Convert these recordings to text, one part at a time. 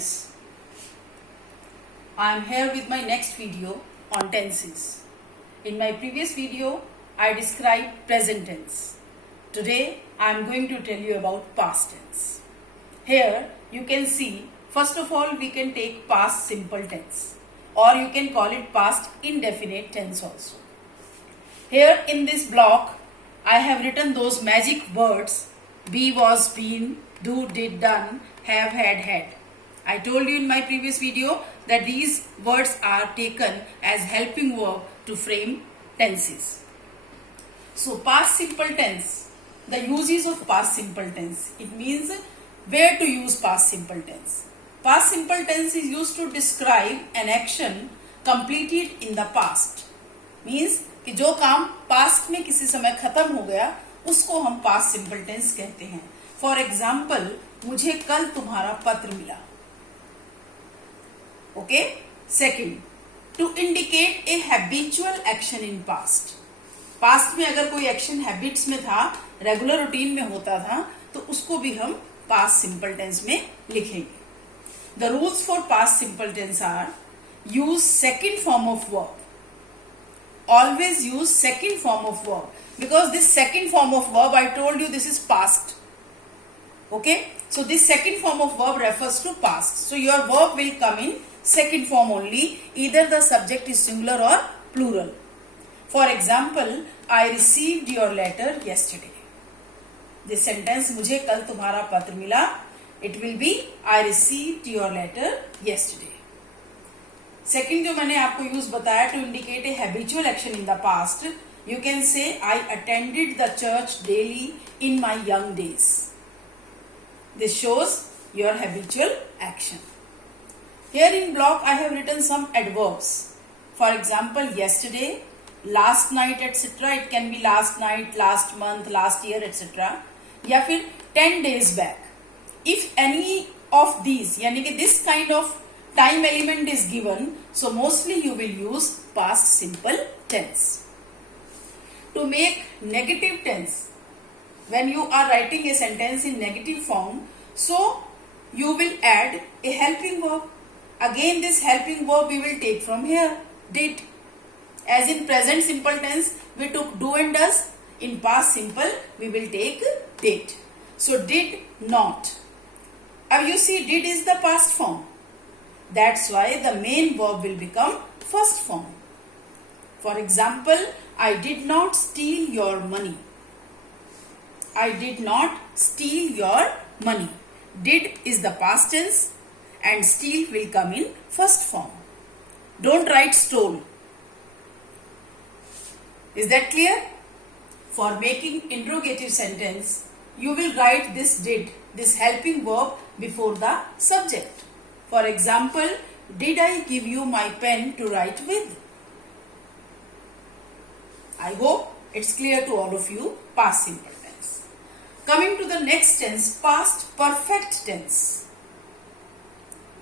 students, I am here with my next video on tenses. In my previous video, I described present tense. Today, I am going to tell you about past tense. Here, you can see, first of all, we can take past simple tense, or you can call it past indefinite tense also. Here in this block, I have written those magic words be, was, been, do, did, done, have, had. I told you in my previous video that these words are taken as helping verb to frame tenses. So past simple tense, the uses of past simple tense. It means where to use past simple tense. Past simple tense is used to describe an action completed in the past. Means कि जो काम past में किसी समय खत्म हो गया उसको हम past simple tense कहते हैं. For example, मुझे कल तुम्हारा पत्र मिला. Okay? Second, to indicate a habitual action in past. Past में अगर कोई action habits में था, regular routine में होता था, तो उसको भी हम past simple tense में लिखेंगे. The rules for past simple tense are: use second form of verb. Always use second form of verb, because this second form of verb, I told you, this is past. Okay? So this second form of verb refers to past. So your verb will come in second form only. Either the subject is singular or plural. For example, I received your letter yesterday. This sentence, मुझे कल तुम्हारा पत्र मिला. It will be I received your letter yesterday. Second जो मैंने आपको use बताया to indicate a habitual action in the past, you can say I attended the church daily in my young days. This shows your habitual action. Here in block I have written some adverbs. For example, yesterday, last night, etc. It can be last night, last month, last year, etc. या फिर 10 days back. If any of these, यानी कि this kind of time element is given, so mostly you will use past simple tense. To make negative tense, when you are writing a sentence in negative form, so you will add a helping verb. Again, this helping verb we will take from here, did. As in present simple tense, we took do and does. In past simple, we will take did. So did not. Now you see, did is the past form. That's why the main verb will become first form. For example, I did not steal your money. I did not steal your money. Did is the past tense and steal will come in first form. Don't write stole. Is that clear? For making interrogative sentence, you will write this did, this helping verb before the subject. For example, did I give you my pen to write with? I hope it's clear to all of you, past simple tense. Coming to the next tense, past perfect tense.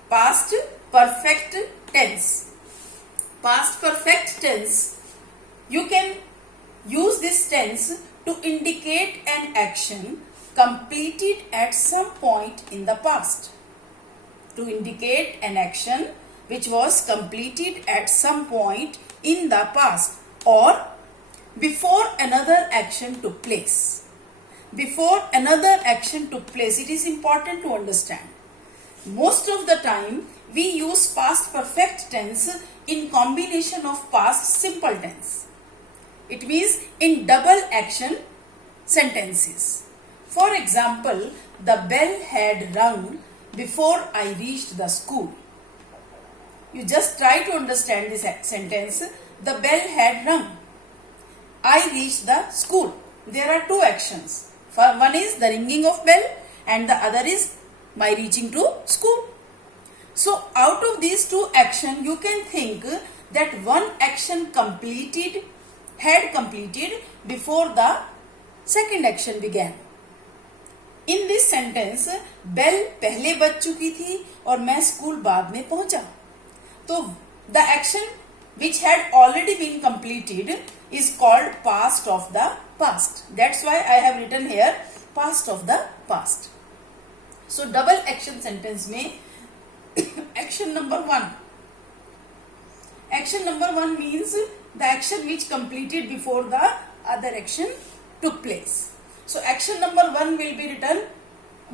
Past perfect tense. Past perfect tense, you can use this tense to indicate an action completed at some point in the past. To indicate an action which was completed at some point in the past or before another action took place. Before another action took place, it is important to understand. Most of the time, we use past perfect tense in combination of past simple tense. It means in double action sentences. For example, the bell had rung before I reached the school. You just try to understand this sentence. The bell had rung. I reached the school. There are two actions. One is the ringing of bell and the other is my reaching to school. So out of these two actions, you can think that one action had completed before the second action began. In this sentence, bell पहले बज चुकी थी और मैं school बाद में पहुंचा. तो the action which had already been completed is called past of the past. That's why I have written here past of the past. So double action sentence में action number 1. Action number 1 means the action which completed before the other action took place. So action number 1 will be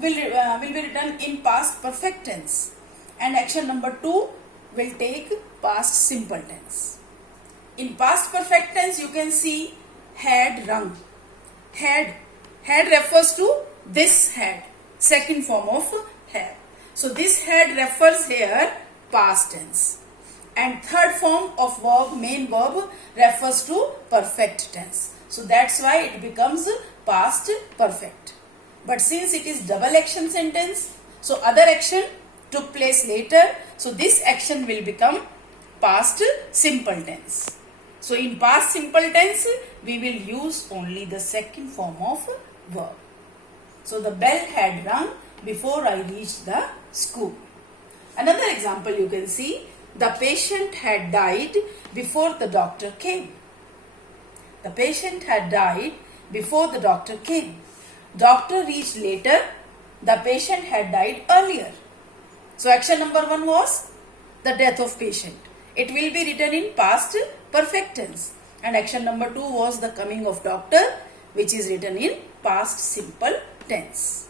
written in past perfect tense, and action number 2 will take past simple tense. In past perfect tense, you can see had rung. Had refers to this had, second form of had. So this had refers here past tense. And third form of verb, main verb, refers to perfect tense. So that's why it becomes past perfect. But since it is double action sentence, so other action took place later. So this action will become past simple tense. So in past simple tense, we will use only the second form of verb. So the bell had rung before I reached the school. Another example you can see, the patient had died before the doctor came. The patient had died before the doctor came. Doctor reached later. The patient had died earlier. So action number 1 was the death of patient. It will be written in past perfect tense. And action number 2 was the coming of doctor, which is written in past simple tense.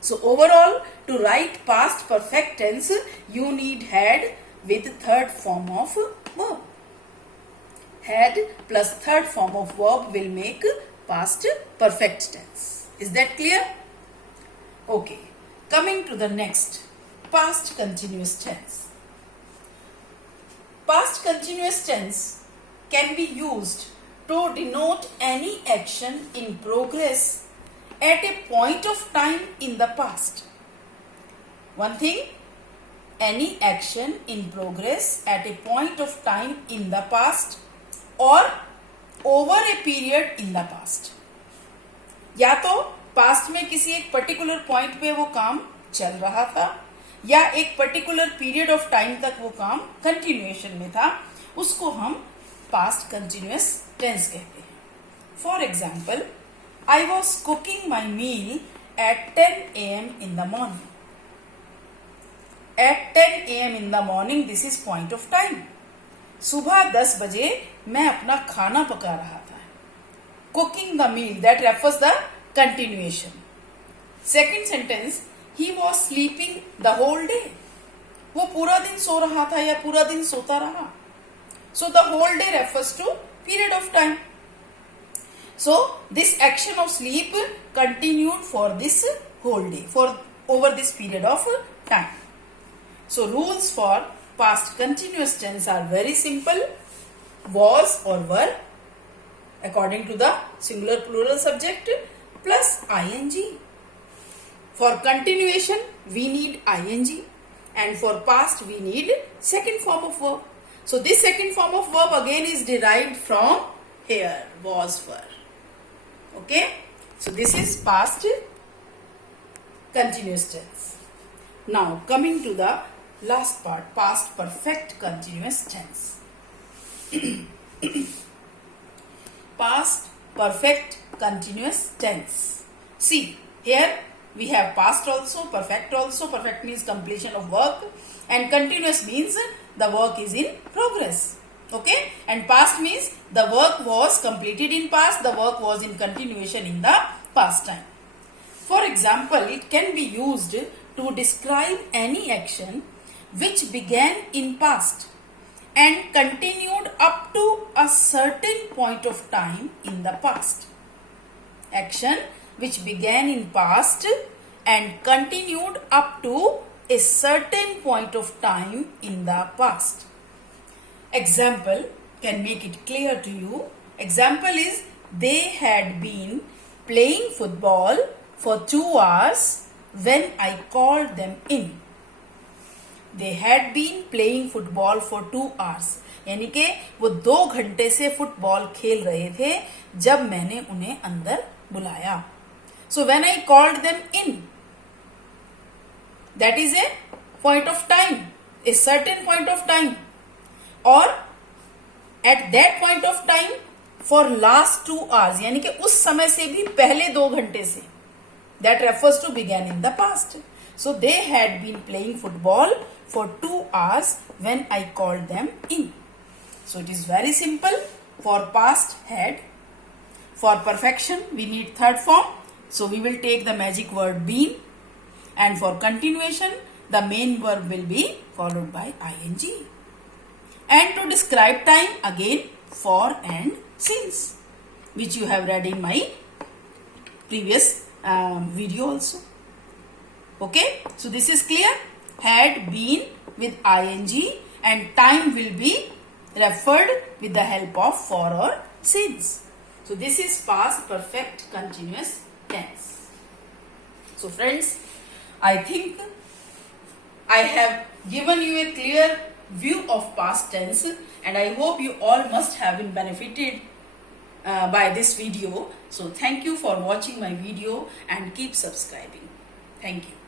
So overall, to write past perfect tense, you need had with third form of verb. Had plus third form of verb will make past perfect tense. Is that clear? Okay. Coming to the next, past continuous tense. Past continuous tense can be used to denote any action in progress at a point of time in the past. One thing, any action in progress at a point of time in the past or over a period in the past. या तो past में किसी एक particular point पे वो काम चल रहा था, या एक पर्टिकुलर पीरियड ऑफ टाइम तक वो काम कंटिन्यूएशन में था, उसको हम पास्ट कंटिन्यूअस टेंस कहते हैं. For example, I was cooking my meal at 10 AM in the morning. At 10 AM in the morning, this is point of time. सुबह 10 बजे मैं अपना खाना पका रहा था. Cooking the meal, that refers the continuation. Second sentence, he was sleeping the whole day. वो पूरा दिन सो रहा था या पूरा दिन सोता रहा. So the whole day refers to period of time. So this action of sleep continued for this whole day, for over this period of time. So rules for past continuous tense are very simple. Was or were according to the singular plural subject plus ing. For continuation we need ing, and for past we need second form of verb. So this second form of verb again is derived from here, was, were. Okay, so this is past continuous tense. Now coming to the last part, past perfect continuous tense. Past perfect continuous tense. See, here we have past also, perfect also. Perfect means completion of work, and continuous means the work is in progress. Okay, and past means the work was completed in past, the work was in continuation in the past time. For example, it can be used to describe any action which began in past and continued up to a certain point of time in the past. Action which began in past and continued up to a certain point of time in the past. Example can make it clear to you. Example is, they had been playing football for 2 hours when I called them in. They had been playing football for 2 hours. यानी कि वो 2 घंटे से football खेल रहे थे जब मैंने उन्हें अंदर बुलाया. So when I called them in, that is a point of time, a certain point of time, or at that point of time for last 2 hours, यानी कि उस समय से भी पहले 2 घंटे से. That refers to began in the past. So they had been playing football for 2 hours when I called them in. So it is very simple. For past, had. For perfection, we need third form. So we will take the magic word been. And for continuation, the main verb will be followed by ing. And to describe time, again for and since, which you have read in my previous video also. Okay, so this is clear. Had, been with ing, and time will be referred with the help of for or since. So this is past perfect continuous tense. So friends, I think I have given you a clear view of past tense, and I hope you all must have been benefited by this video. So thank you for watching my video and keep subscribing. Thank you.